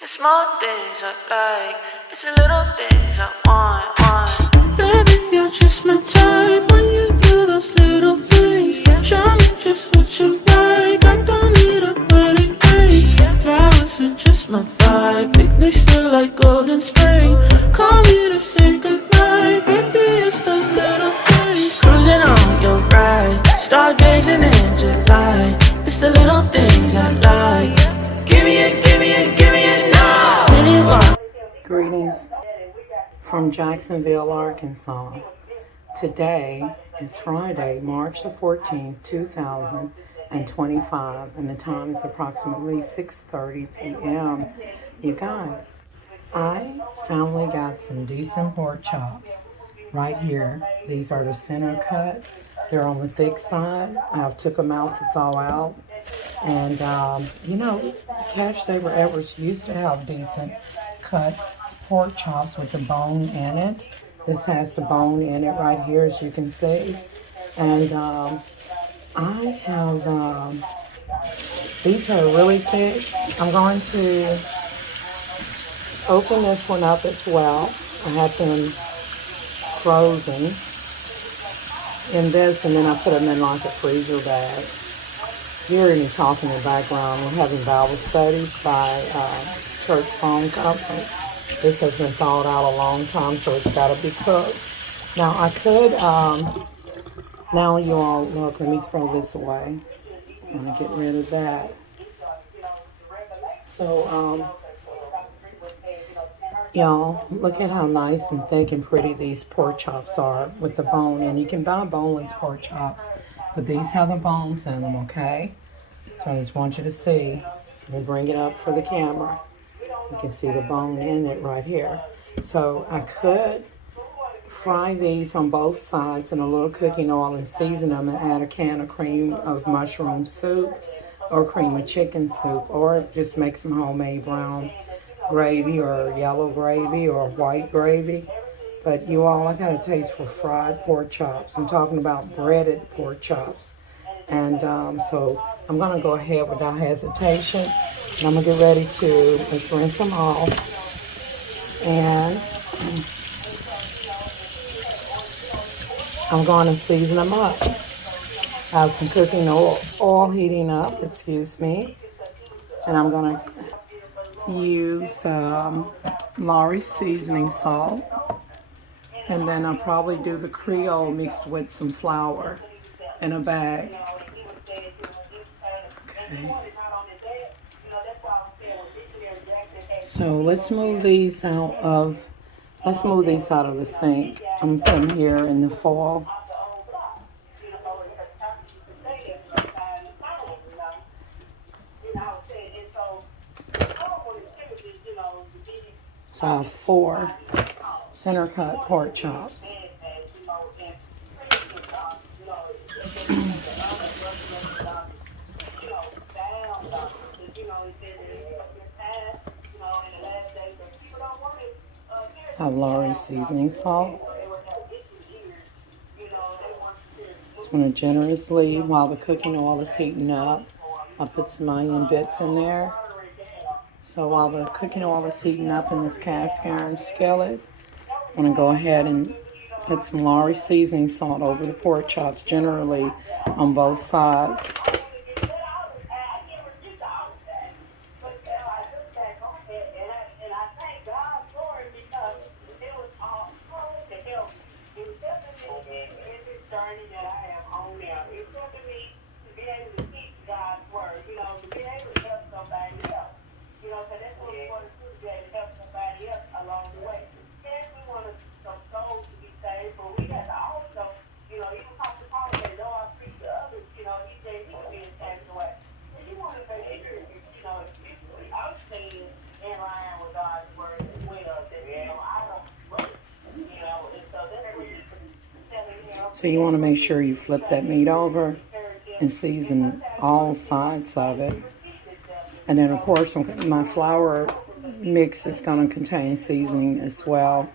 The small things I like, it's the little things I want. Baby, you're just my type when you do those little things. Show me just what you like. I don't need a wedding ring. Flowers are just my vibe. Picnics feel like golden spring. Call me to say goodnight. Baby, it's those little things. Cruising on your ride, stargazing in July. It's the little things I like. Give me it, give me it, give me it now. Greetings from Jacksonville, Arkansas. Today is Friday, March the 14th, 2025, and the time is approximately 6:30 p.m. You guys, I finally got some decent pork chops right here. These are the center cut. They're on the thick side. I took them out to thaw out. And, you know, Cash Saver Evers used to have decent cut pork chops with the bone in it. This has the bone in it right here, as you can see. And I have, these are really thick. I'm going to open this one up as well. I have them frozen in this, and then I put them in like a freezer bag. You heard me talking in the background. We're having Bible studies by church phone conference. This has been thawed out a long time, so it's got to be cooked. Now I could, now you all, look, let me throw this away. I'm going to get rid of that. So, y'all, look at how nice and thick and pretty these pork chops are with the bone. And you can buy boneless pork chops, but these have the bones in them, okay? So I just want you to see. We'll bring it up for the camera. You can see the bone in it right here. So I could fry these on both sides in a little cooking oil and season them and add a can of cream of mushroom soup or cream of chicken soup, or just make some homemade brown gravy or yellow gravy or white gravy. But you all, I got a taste for fried pork chops. I'm talking about breaded pork chops. And so I'm going to go ahead without hesitation. And I'm going to get ready to, let's rinse them off. And I'm going to season them up. I have some cooking oil heating up, excuse me. And I'm going to use Lawry's seasoning salt. And then I'll probably do the Creole mixed with some flour in a bag. Okay. So let's move these out of the sink. I'm putting them here in the foil. So I have 4 center cut pork chops. I have Lawry's seasoning salt. I'm going to generously, while the cooking oil is heating up, I'll put some onion bits in there. So while the cooking oil is heating up in this cast iron skillet, I'm going to go ahead and put some Lawry's seasoning salt over the pork chops, generally on both sides. So you want to make sure you flip that meat over and season all sides of it. And then of course my flour mix is going to contain seasoning as well.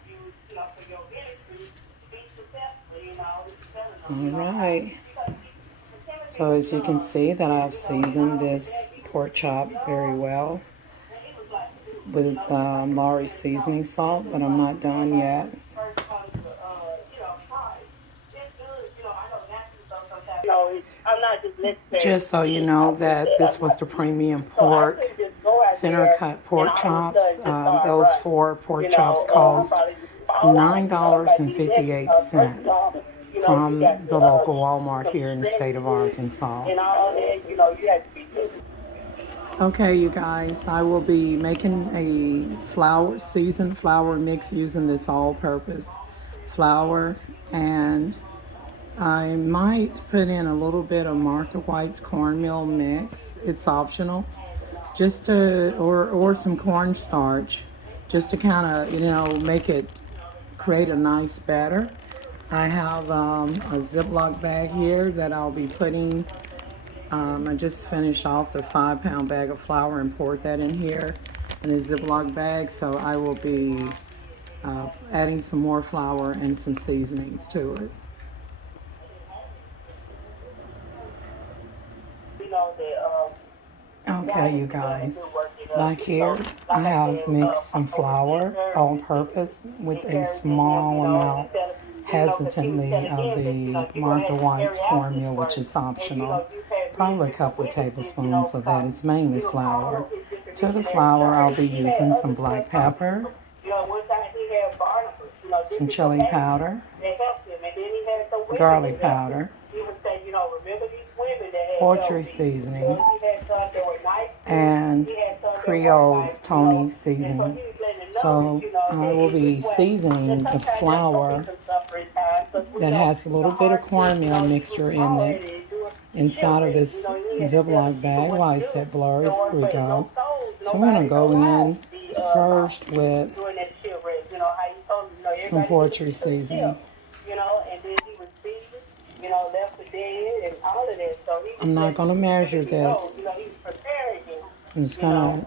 Alright. So as you can see that I've seasoned this pork chop very well. with Lawry's seasoning salt, but I'm not done yet. Just so you know that this was the premium pork, center cut pork chops. Those 4 pork chops cost $9.58 from the local Walmart here in the state of Arkansas. Okay, you guys, I will be making a seasoned flour mix using this all-purpose flour, and I might put in a little bit of Martha White's cornmeal mix. It's optional, just to, or some cornstarch, just to kind of, you know, make it, create a nice batter. I have a Ziploc bag here that I'll be putting, I just finished off the 5-pound bag of flour and poured that in here in a Ziploc bag, so I will be adding some more flour and some seasonings to it. Okay, you guys, like here, I have mixed some flour all-purpose with a small amount, hesitantly, of the Martha White's cornmeal, which is optional. Probably a couple of tablespoons of that. It's mainly flour. To the flour, I'll be using some black pepper, some chili powder, garlic powder, poultry seasoning, and Creole's Tony seasoning. So I will be seasoning the flour that has a little bit of cornmeal mixture in it inside of this Ziploc bag. Why is that blurry? There we go. So I'm going to go in first with some poultry seasoning. I'm not going to measure this. I'm just going to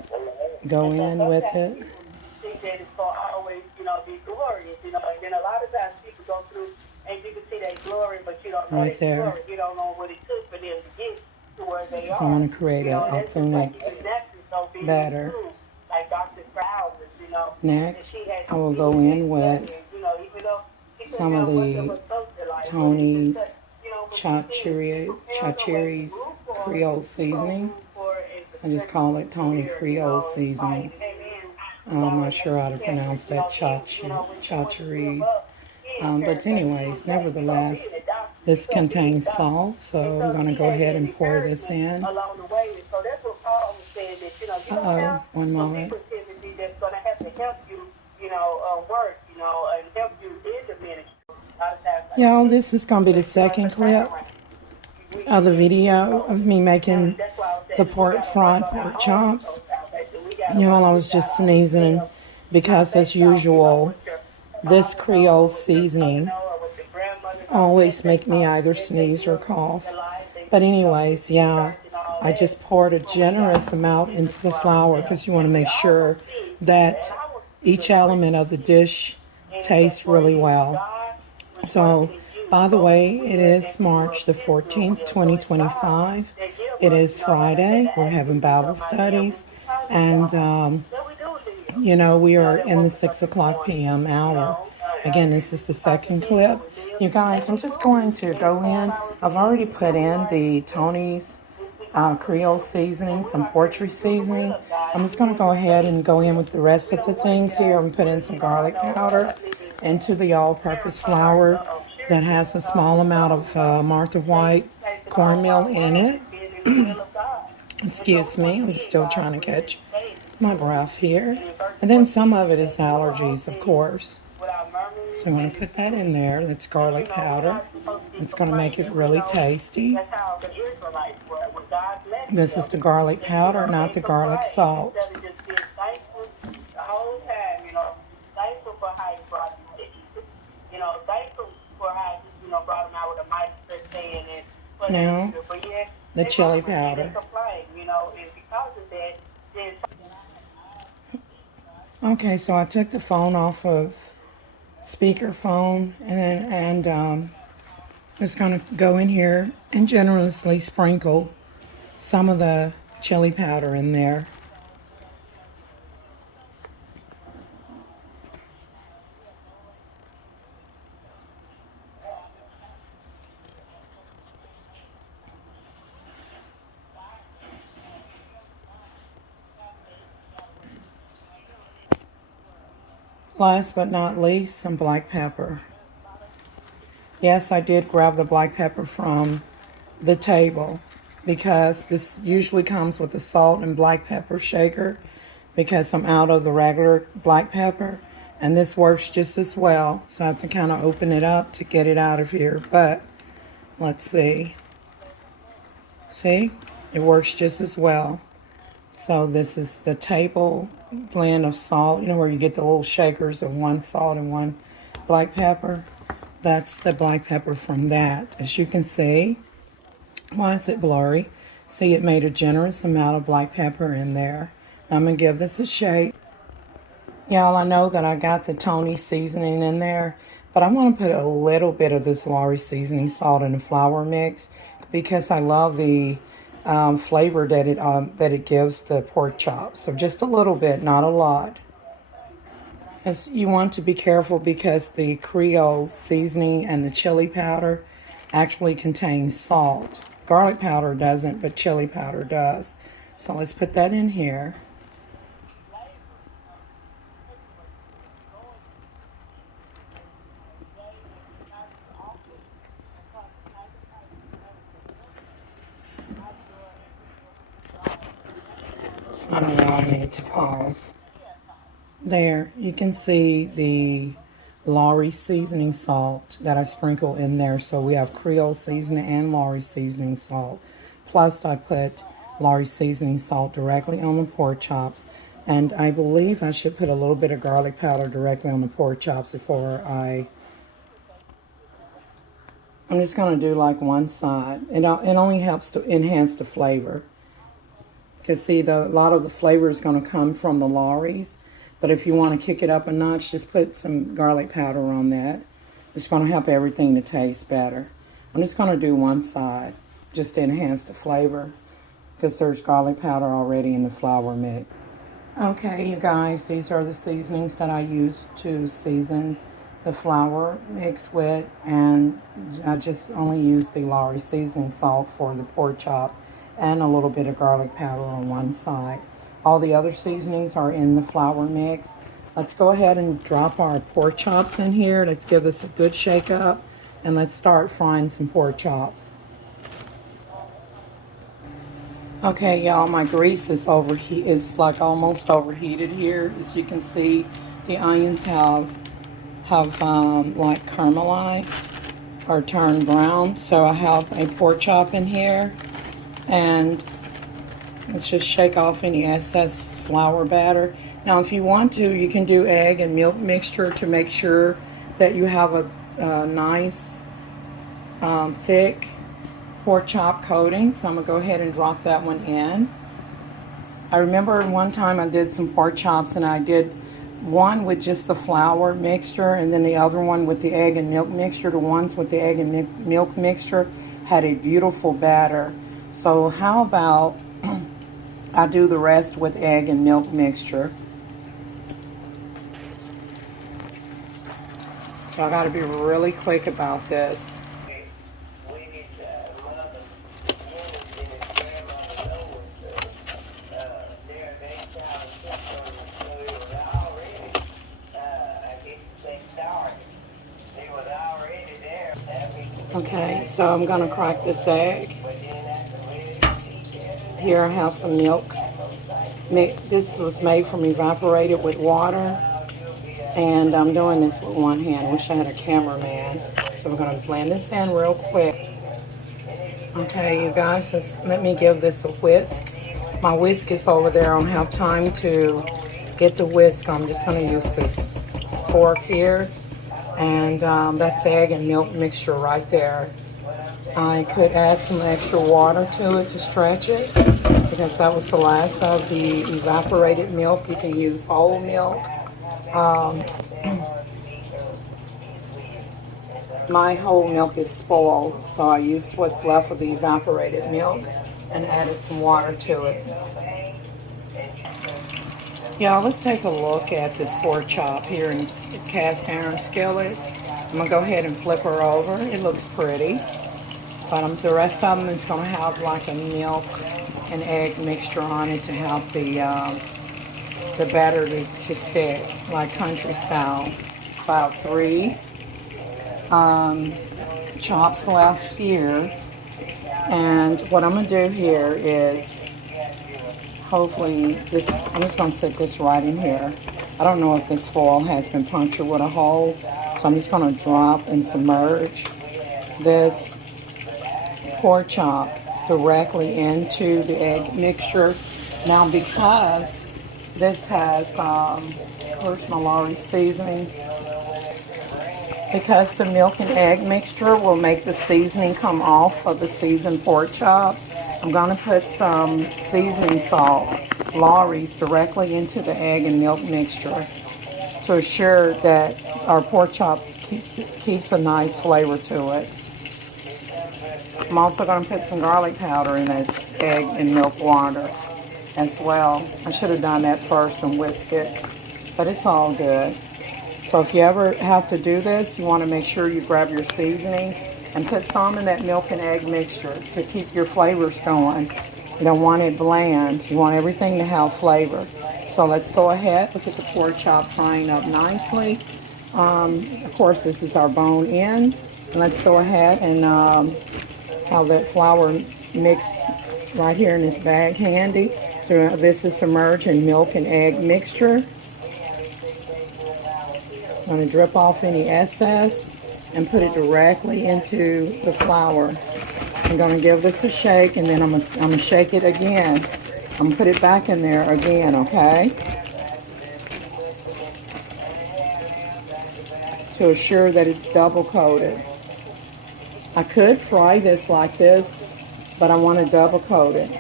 go in with it. Right there. So I'm going to create a authentic batter. Next, I will go in with some of the Tony's Chachere's Creole seasoning. I just call it Tony Creole seasoning. I'm not sure how to pronounce that, Chachere's. But anyways, nevertheless, this contains salt, so I'm going to go ahead and pour this in. Uh-oh, one moment. Y'all, this is going to be the second clip of the video of me making the pork chops. Y'all, I was just sneezing because, as usual, this Creole seasoning always make me either sneeze or cough. But anyways, yeah, I just poured a generous amount into the flour because you want to make sure that each element of the dish tastes really well. So, by the way, it is March the 14th, 2025. It is Friday. We're having Bible studies. And, you know, we are in the 6 o'clock p.m. hour. Again, this is the second clip. You guys, I'm just going to go in. I've already put in the Tony's Creole seasoning, some poultry seasoning. I'm just going to go ahead and go in with the rest of the things here. I'm going to put in some garlic powder into the all-purpose flour that has a small amount of Martha White cornmeal in it. Excuse me, I'm still trying to catch my breath here. And then some of it is allergies, of course. So I'm going to put that in there. That's garlic powder. It's going to make it really tasty. This is the garlic powder, not the garlic salt. Now, the chili powder. Okay, so I took the phone off of speakerphone and just going to go in here and generously sprinkle some of the chili powder in there. Last but not least, some black pepper. Yes, I did grab the black pepper from the table because this usually comes with a salt and black pepper shaker because I'm out of the regular black pepper, and this works just as well. So I have to kind of open it up to get it out of here, but let's see. See, it works just as well. So this is the table blend of salt, you know, where you get the little shakers of one salt and one black pepper. That's the black pepper from that. As you can see, why is it blurry? See, it made a generous amount of black pepper in there. I'm going to give this a shake. Y'all, I know that I got the Tony seasoning in there, but I want to put a little bit of this Lawry seasoning salt in the flour mix because I love the flavor that it gives the pork chops. So just a little bit, not a lot. As you want to be careful because the Creole seasoning and the chili powder actually contains salt. Garlic powder doesn't, but chili powder does. So let's put that in here. I don't know, I need to pause. There, you can see the Lawry seasoning salt that I sprinkle in there. So we have Creole seasoning and Lawry seasoning salt. Plus I put Lawry seasoning salt directly on the pork chops. And I believe I should put a little bit of garlic powder directly on the pork chops before I'm just going to do like one side. It only helps to enhance the flavor. Because see, a lot of the flavor is going to come from the Lawry's. But if you want to kick it up a notch, just put some garlic powder on that. It's going to help everything to taste better. I'm just going to do one side just to enhance the flavor because there's garlic powder already in the flour mix. Okay, you guys, these are the seasonings that I use to season the flour mix with, and I just only use the Lawry seasoning salt for the pork chop and a little bit of garlic powder on one side. All the other seasonings are in the flour mix. Let's go ahead and drop our pork chops in here. Let's give this a good shake up and let's start frying some pork chops. Okay, y'all, my grease is it's like almost overheated here. As you can see, the onions have like caramelized or turned brown. So I have a pork chop in here, and let's just shake off any excess flour batter. Now, if you want to, you can do egg and milk mixture to make sure that you have a nice thick pork chop coating. So I'm gonna go ahead and drop that one in. I remember one time I did some pork chops and I did one with just the flour mixture and then the other one with the egg and milk mixture. The ones with the egg and milk mixture had a beautiful batter. So how about I do the rest with egg and milk mixture. So I gotta be really quick about this. Okay, so I'm gonna crack this egg. Here I have some milk. This was made from evaporated with water. And I'm doing this with one hand. Wish I had a cameraman. So we're gonna blend this in real quick. Okay, you guys, let me give this a whisk. My whisk is over there. I don't have time to get the whisk. I'm just gonna use this fork here. And that's egg and milk mixture right there. I could add some extra water to it to stretch it because that was the last of the evaporated milk. You can use whole milk. My whole milk is spoiled, so I used what's left of the evaporated milk and added some water to it. Y'all, let's take a look at this pork chop here in this cast iron skillet. I'm gonna go ahead and flip her over. It looks pretty, but the rest of them is gonna have like a milk and egg mixture on it to help the the batter to stick, like country style. About 3 chops left here. And what I'm going to do here is, hopefully, I'm just going to stick this right in here. I don't know if this foil has been punctured with a hole, so I'm just going to drop and submerge this pork chop directly into the egg mixture. Now, because this has, where's my Lowry seasoning? Because the milk and egg mixture will make the seasoning come off of the seasoned pork chop, I'm going to put some seasoning salt, Lowry's, directly into the egg and milk mixture to assure that our pork chop keeps a nice flavor to it. I'm also going to put some garlic powder in this egg and milk water as well. I should have done that first and whisked it, but it's all good. So if you ever have to do this, you want to make sure you grab your seasoning and put some in that milk and egg mixture to keep your flavors going. You don't want it bland. You want everything to have flavor. So let's go ahead. Look at the pork chop frying up nicely. Of course, this is our bone in. Let's go ahead and have that flour mixed right here in this bag handy. So this is submerged in milk and egg mixture. I'm going to drip off any excess and put it directly into the flour. I'm going to give this a shake, and then I'm going to shake it again. I'm going to put it back in there again, okay? To assure that it's double coated. I could fry this like this, but I want to double coat it.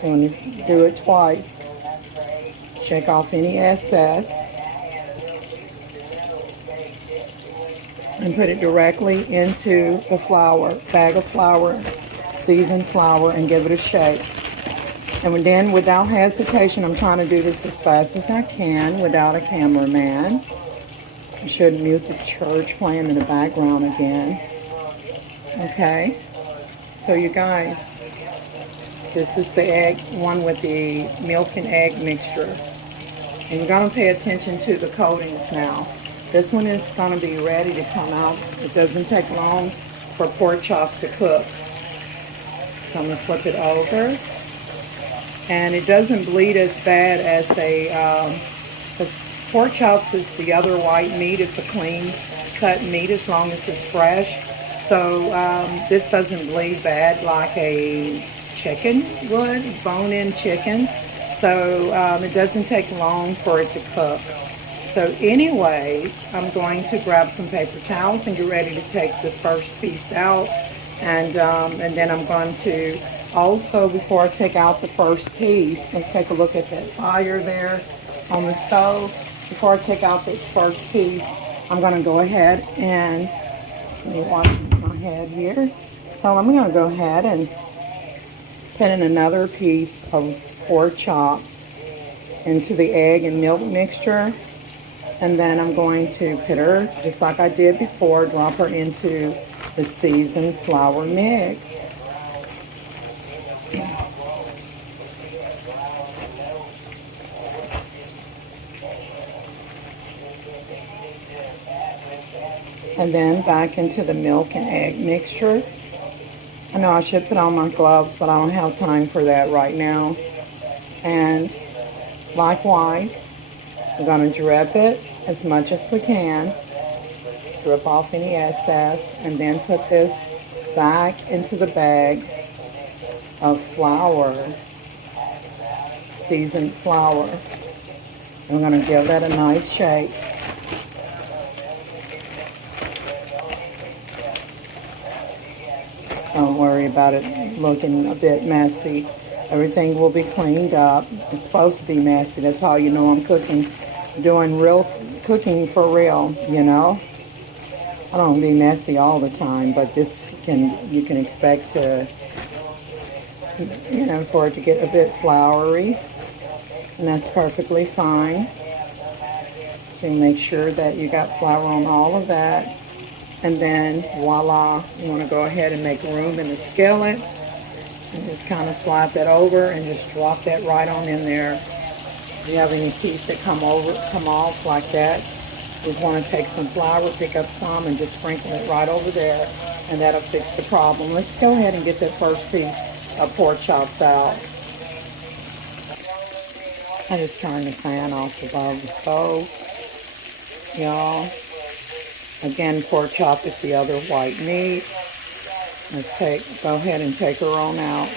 So I'm going to do it twice. Shake off any excess. And put it directly into the flour, bag of flour, seasoned flour, and give it a shake. And then, without hesitation, I'm trying to do this as fast as I can without a cameraman. I should mute the church playing in the background again. Okay, so you guys, this is the egg, one with the milk and egg mixture. And you're going to pay attention to the coatings now. This one is going to be ready to come out. It doesn't take long for pork chops to cook. So I'm going to flip it over. And it doesn't bleed as bad as because pork chops is the other white meat. It's a clean cut meat as long as it's fresh. So this doesn't bleed bad like a chicken would, bone-in chicken. So it doesn't take long for it to cook. So anyways, I'm going to grab some paper towels and get ready to take the first piece out. And then I'm going to also, before I take out the first piece, let's take a look at that fire there on the stove. Before I take out the first piece, I'm going to go ahead and, let me wash my head here. So I'm going to go ahead and put in another piece of pork chops into the egg and milk mixture. And then I'm going to put her, just like I did before, drop her into the seasoned flour mix. And then back into the milk and egg mixture. I know I should put on my gloves, but I don't have time for that right now. And likewise, we're going to drip it as much as we can. Drip off any excess, and then put this back into the bag of flour, seasoned flour. And we're going to give that a nice shake. Don't worry about it looking a bit messy. Everything will be cleaned up. It's supposed to be messy. That's how you know I'm cooking, doing real cooking for real, you know. I don't be messy all the time, but this you can expect to, you know, for it to get a bit floury, and that's perfectly fine. So make sure that you got flour on all of that, and then voila, you want to go ahead and make room in the skillet, and just kind of slide that over and just drop that right on in there. If you have any piece that come off like that, you just want to take some flour, pick up some, and just sprinkle it right over there, and that'll fix the problem. Let's go ahead and get that first piece of pork chops out. I just turned the fan off above the stove, y'all. Again, pork chop is the other white meat. Let's go ahead and take her on out.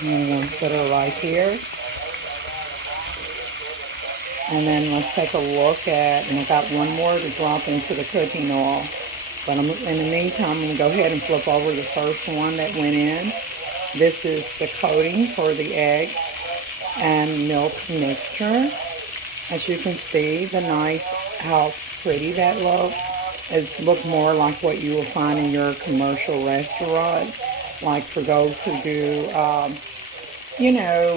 And I'm going to set her right here. And then let's take a look at, and I got one more to drop into the cooking oil. But in the meantime, I'm going to go ahead and flip over the first one that went in. This is the coating for the egg and milk mixture. As you can see, how pretty that looks. It's look more like what you will find in your commercial restaurants, like for those who do,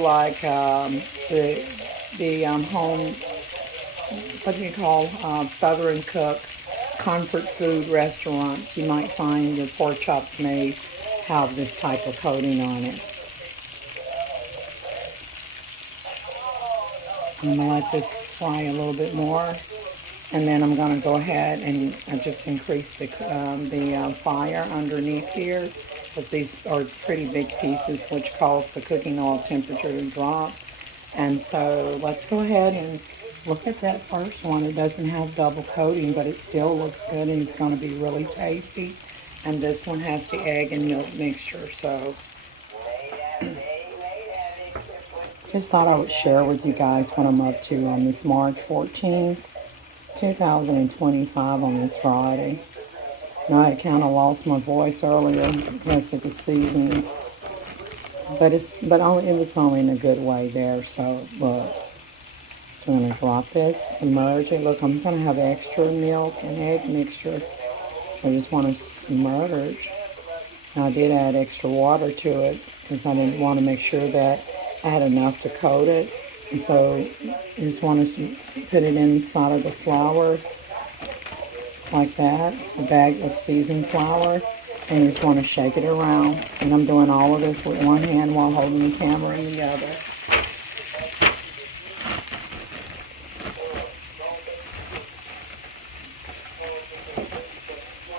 like the home, what do you call, Southern cook, comfort food restaurants. You might find your pork chops may have this type of coating on it. I'm going to let this fry a little bit more, and then I'm going to go ahead and just increase the fire underneath here, because these are pretty big pieces, which cause the cooking oil temperature to drop. And so let's go ahead and look at that first one. It doesn't have double coating, but it still looks good, and it's going to be really tasty. And this one has the egg and milk mixture. So just thought I would share with you guys what I'm up to on this March 14th, 2025 on this Friday. Now, I kind of lost my voice earlier because of the seasons, but it was only in a good way there. So look, I'm going to drop this, submerge it. Look, I'm going to have extra milk and egg mixture, so I just want to submerge. Now, I did add extra water to it because I didn't want to make sure that I had enough to coat it. And so I just want to put it inside of the flour like that, a bag of seasoned flour, and you just want to shake it around. And I'm doing all of this with one hand while holding the camera in the other.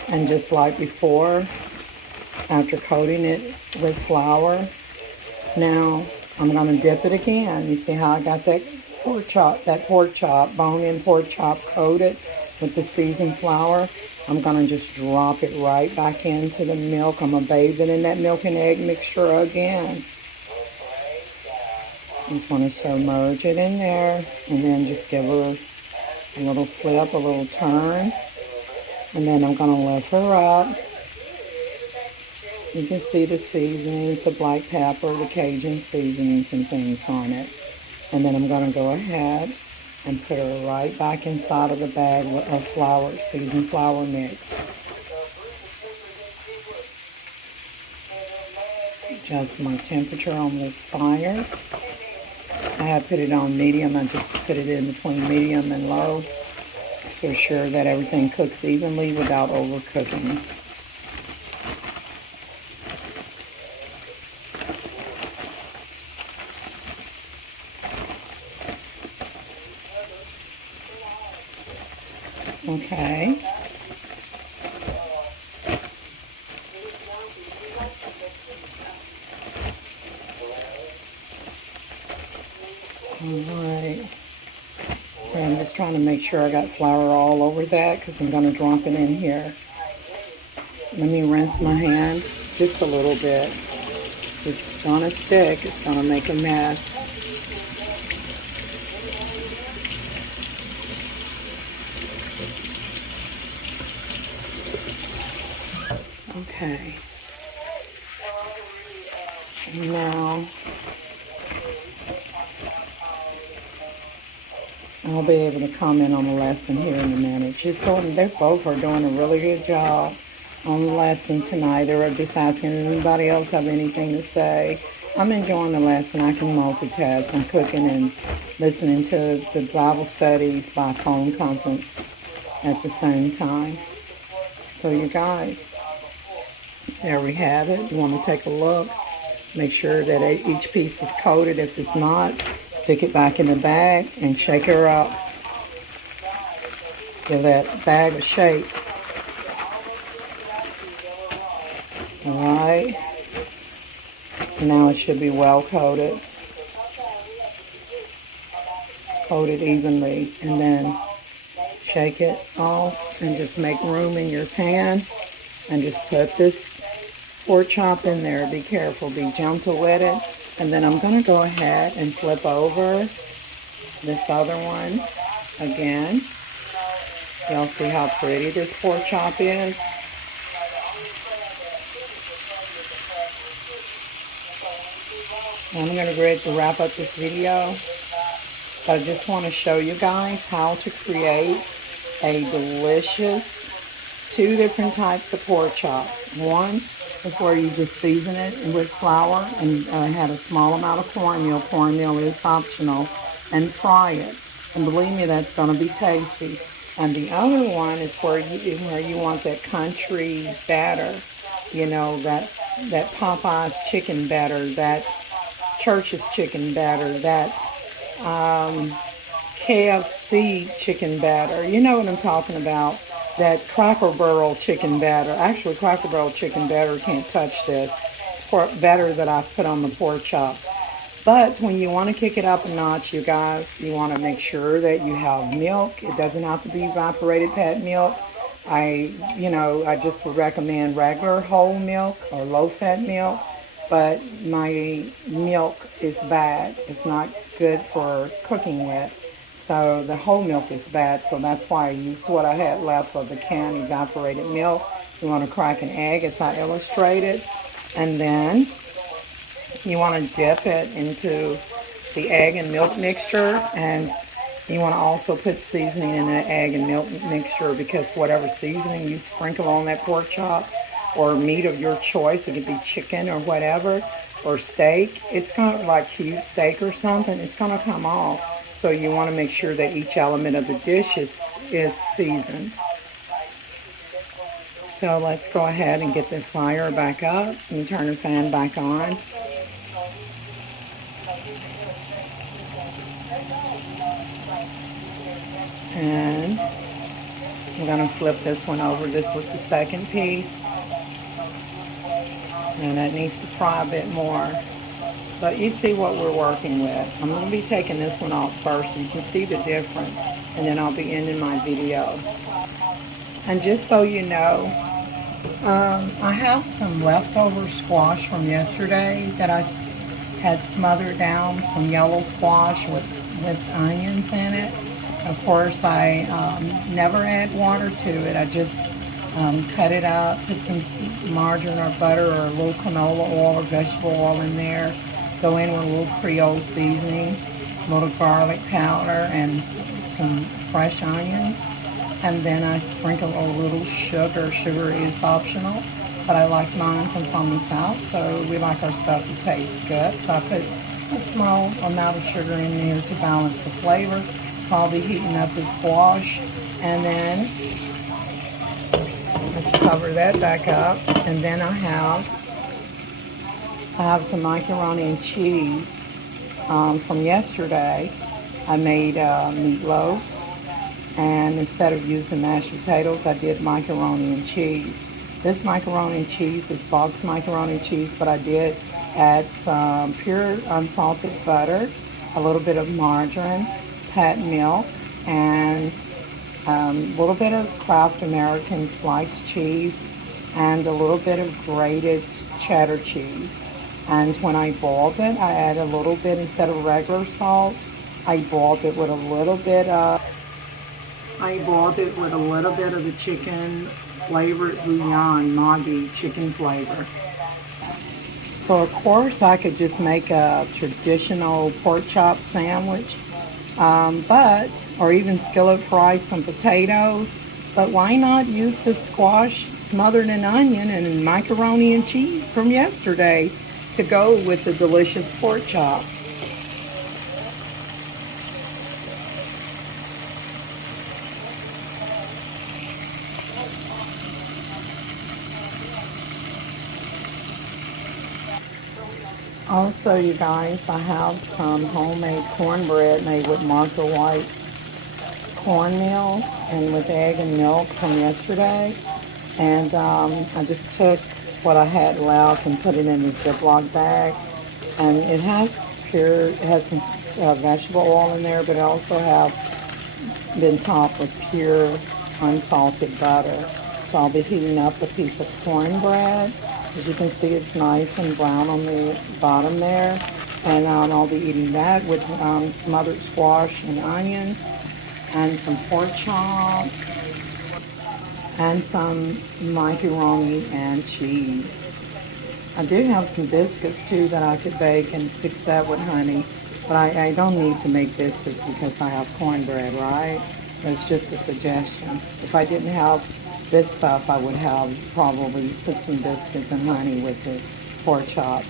And just like before, after coating it with flour, now I'm going to dip it again. You see how I got that pork chop, bone-in pork chop coated with the seasoned flour? I'm going to just drop it right back into the milk. I'm going to bathe it in that milk and egg mixture again. Just want to submerge it in there, and then just give her a little flip, a little turn. And then I'm going to lift her up. You can see the seasonings, the black pepper, the Cajun seasonings and things on it. And then I'm going to go ahead and put her right back inside of the bag of flour, seasoned flour mix. Adjust my temperature on the fire. I have put it on medium. I just put it in between medium and low to ensure that everything cooks evenly without overcooking. Okay. Alright. So I'm just trying to make sure I got flour all over that because I'm going to drop it in here. Let me rinse my hand just a little bit. It's going to stick. It's going to make a mess. Okay. Now I'll be able to comment on the lesson here in a minute. They both are doing a really good job on the lesson tonight. They're just asking if anybody else have anything to say. I'm enjoying the lesson. I can multitask. I'm cooking and listening to the Bible studies by phone conference at the same time. So you guys, There we have it. You want to take a look. Make sure that each piece is coated. If it's not, stick it back in the bag and shake her up. Give that bag a shake. Alright. Now it should be well coated. Coat it evenly and then shake it off and just make room in your pan and just put this pork chop in there. Be careful, be gentle with it. And then I'm going to go ahead and flip over this other one again. Y'all see how pretty this pork chop is? I'm going to go ahead to wrap up this video. I just want to show you guys how to create a delicious 2 different types of pork chops. One is where you just season it with flour and add a small amount of cornmeal. Cornmeal is optional, and fry it. And believe me, that's going to be tasty. And the other one is where you want that country batter, you know, that Popeye's chicken batter, that Church's chicken batter, that KFC chicken batter. You know what I'm talking about. That Cracker Barrel chicken batter. Actually, Cracker Barrel chicken batter can't touch this batter that I've put on the pork chops. But when you want to kick it up a notch, you guys, you want to make sure that you have milk. It doesn't have to be evaporated pet milk. I just would recommend regular whole milk or low-fat milk. But my milk is bad. It's not good for cooking with. So the whole milk is bad. So that's why I used what I had left of the canned evaporated milk. You want to crack an egg as I illustrated. And then you want to dip it into the egg and milk mixture. And you want to also put seasoning in the egg and milk mixture, because whatever seasoning you sprinkle on that pork chop, or meat of your choice, it could be chicken or whatever, or steak, it's kind of like cube steak or something, it's going to come off. So you want to make sure that each element of the dish is seasoned. So let's go ahead and get the fire back up and turn the fan back on. And I'm going to flip this one over. This was the second piece. And that needs to fry a bit more. But you see what we're working with. I'm going to be taking this one off first so you can see the difference. And then I'll be ending my video. And just so you know, I have some leftover squash from yesterday that I had smothered down, some yellow squash with onions in it. Of course, I never add water to it. I just cut it up, put some margarine or butter or a little canola oil or vegetable oil in there. Go in with a little Creole seasoning, a little garlic powder, and some fresh onions. And then I sprinkle a little sugar. Sugar is optional, but I like mine from the South, so we like our stuff to taste good. So I put a small amount of sugar in there to balance the flavor. So I'll be heating up the squash, and then let's cover that back up. And then I have some macaroni and cheese from yesterday. I made meatloaf, and instead of using mashed potatoes, I did macaroni and cheese. This macaroni and cheese is boxed macaroni and cheese, but I did add some pure unsalted butter, a little bit of margarine, pat milk, and a little bit of Kraft American sliced cheese, and a little bit of grated cheddar cheese. And when I boiled it, I added a little bit, instead of regular salt, I boiled it with a little bit of the chicken flavored bouillon, Maggi chicken flavor. So of course I could just make a traditional pork chop sandwich, or even skillet fry some potatoes, but why not use the squash smothered in onion and macaroni and cheese from yesterday to go with the delicious pork chops? Also, you guys, I have some homemade cornbread made with Martha White's cornmeal and with egg and milk from yesterday. And I just took what I had left and put it in this Ziploc bag. And it has some vegetable oil in there, but it also have been topped with pure unsalted butter. So I'll be heating up a piece of cornbread. As you can see, it's nice and brown on the bottom there. And I'll be eating that with smothered squash and onions and some pork chops and some macaroni and cheese. I do have some biscuits too that I could bake and fix that with honey, but I don't need to make biscuits because I have cornbread, right? But it's just a suggestion. If I didn't have this stuff, I would have probably put some biscuits and honey with the pork chops.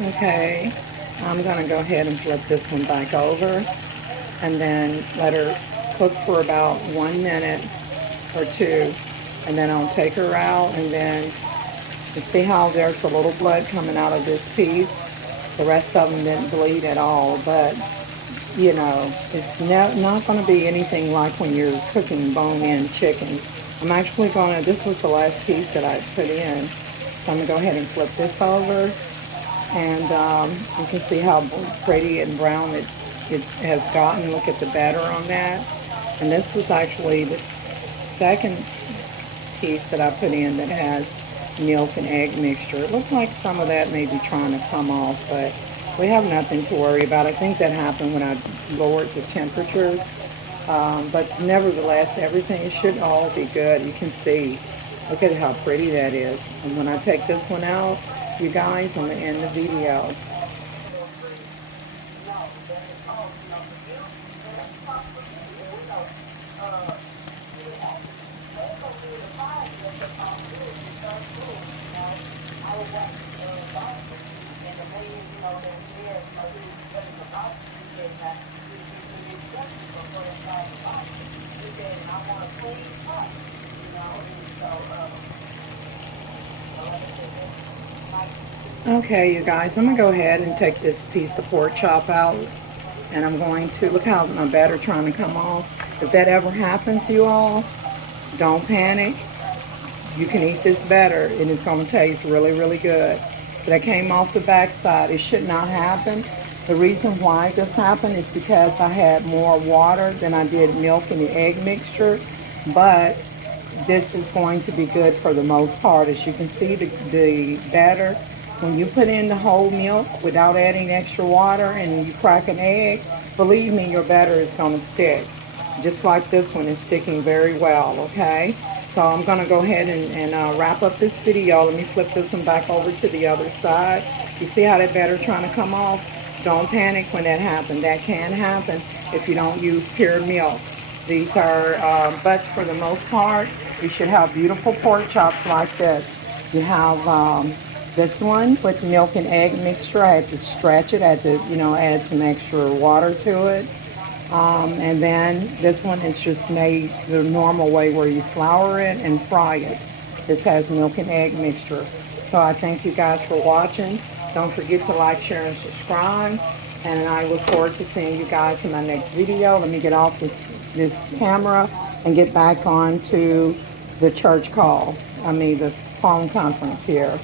Okay, I'm gonna go ahead and flip this one back over and then let her cook for about 1 minute or two, and then I'll take her out, and then you see how there's a little blood coming out of this piece. The rest of them didn't bleed at all, but you know, it's not going to be anything like when you're cooking bone-in chicken. I'm actually going to, this was the last piece that I put in, so I'm going to go ahead and flip this over, and you can see how pretty and brown it has gotten. Look at the batter on that. And this was actually the second piece that I put in that has milk and egg mixture. It looked like some of that may be trying to come off, but we have nothing to worry about. I think that happened when I lowered the temperature. But nevertheless, everything should all be good. You can see, look at how pretty that is. And when I take this one out, you guys, I'm going to end the video. Okay, you guys, I'm going to go ahead and take this piece of pork chop out, and I'm going to, look how my batter trying to come off. If that ever happens, you all, don't panic. You can eat this batter, and it's going to taste really, really good. So that came off the backside. It should not happen. The reason why this happened is because I had more water than I did milk in the egg mixture, but this is going to be good for the most part. As you can see, the batter, when you put in the whole milk without adding extra water and you crack an egg, believe me, your batter is going to stick. Just like this one is sticking very well, okay? So I'm going to go ahead and wrap up this video. Let me flip this one back over to the other side. You see how that batter trying to come off? Don't panic when that happens. That can happen if you don't use pure milk. These are, but for the most part, you should have beautiful pork chops like this. You have this one with milk and egg mixture. I had to stretch it. I had to, add some extra water to it. And then this one is just made the normal way where you flour it and fry it. This has milk and egg mixture. So I thank you guys for watching. Don't forget to like, share, and subscribe. And I look forward to seeing you guys in my next video. Let me get off this camera and get back on to the church call. The phone conference here.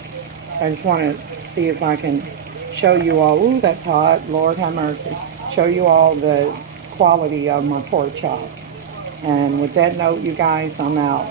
I just want to see if I can show you all. Ooh, that's hot. Lord have mercy. Show you all the quality of my pork chops. And with that note, you guys, I'm out.